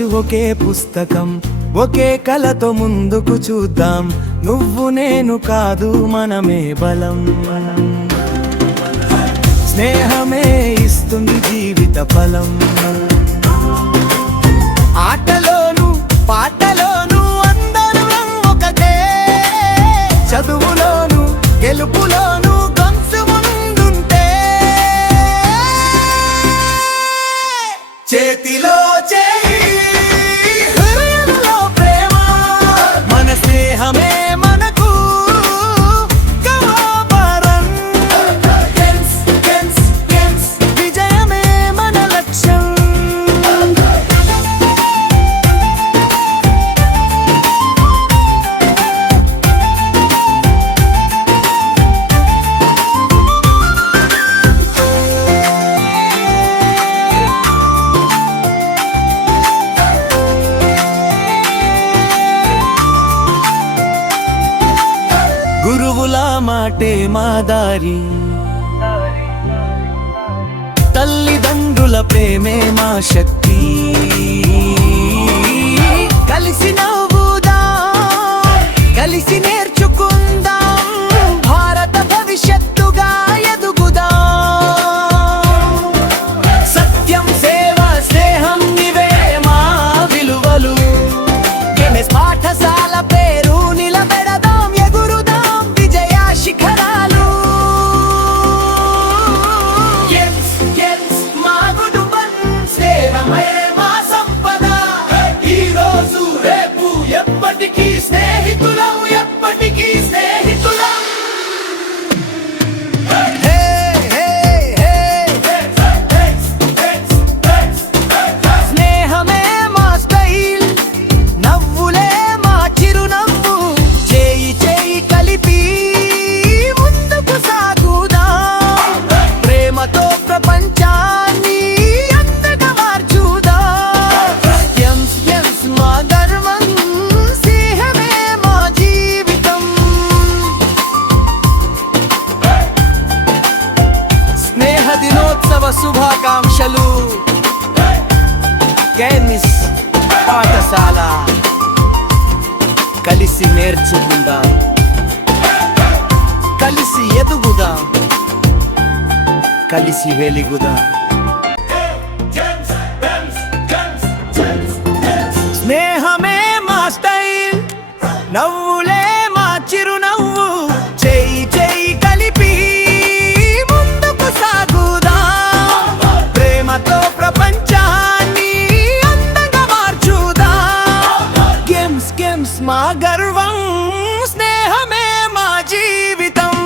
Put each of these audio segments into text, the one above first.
Bench ఒకే పుస్తకం ఒకే కలతో ముందుకు చూద్దాం. నువ్వు నేను కాదు మనమే బలం. స్నేహమే ఇస్తుంది జీవిత ఫలం. ఆటలోను పాటలోను అందరం ఒకటే, చదువులోను గెలుపులోను గొంతు ముందుంటే, చేతిలో చేయి హృదయంలో ప్రేమ, మన స్నేహమే మనకు గవాబరం. విజయమే మన లక్ష్యం. గురువుల మాటే మా దారి, తల్లిదండ్రుల ప్రేమే మా శక్తి. కలిసి నవ్వుదాం, కలిసి నేర్చుకుందాం, భారత భవిష్యత్తుగా ఎదుగుదాం. సత్యం సేవ స్నేహం ఇవే మా విలువలు. గణేష్ పాఠశాల పేరు నిలబెడదాం, ఎగురుదాం విజయ శిఖరాలు. మా కుటుంబం స్నేహమే మా సంపద. ఈ రోజు రేపు ఎప్పటికీ స్నేహితులం, ఎప్పటికీ స్నేహితులం. స్నేహమే మా స్టైల్, నవ్వులే మా చిరునవ్వు. చేయి చేయి కలిపి ముందుకు సాగుదాం, ప్రేమతో ప్రపంచాన్ని అంతగా మార్చుదాం. ఎమ్స్ మా గర్వం, స్నేహమే మా జీవితం. స్నేహ దినోత్సవ శుభాకాంక్షలు. గణేష్ పాఠశాల కలిసి నేర్చుకుందాం, కలిసి ఎదుగుదాం, కలిసి వెలుగుదాం. స్నేహమే మా స్టైల్, నవ్వులే మా చిరునవ్వు. చేయి చేయి కలిపి ముందుకు సాగుదాం, ప్రేమతో ప్రపంచాన్ని అందంగా మార్చుదాం. గేమ్స్ మా గర్వం, స్నేహమే మా జీవితం.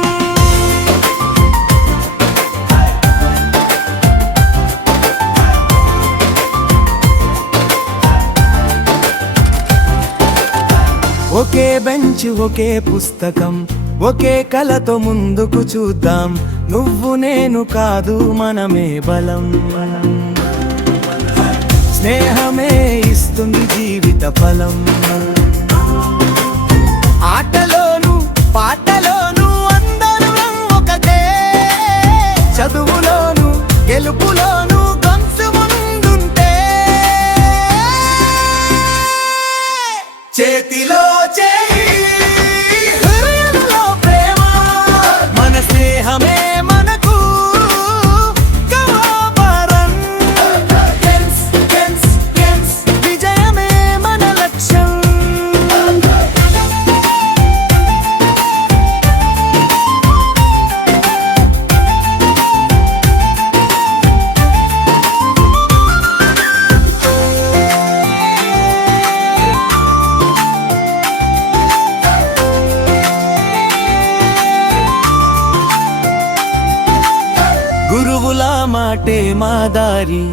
ఒకే బెంచ్ ఒకే పుస్తకం ఒకే కలతో ముందుకు చూద్దాం. నువ్వు నేను కాదు మనమే బలం. స్నేహమే ఇస్తుంది జీవిత ఫలం. ఆటలోను పాటలోను అందరం ఒకటే, చదువులోను గెలుపులోను గొంతు ముందుంటే, చేతిలో చేయి హృదయంలో ప్రేమ, మన స్నేహమే మనకు గవాబరం. విజయమే మన లక్ష్యం. గురువుల మాటే మా దారి,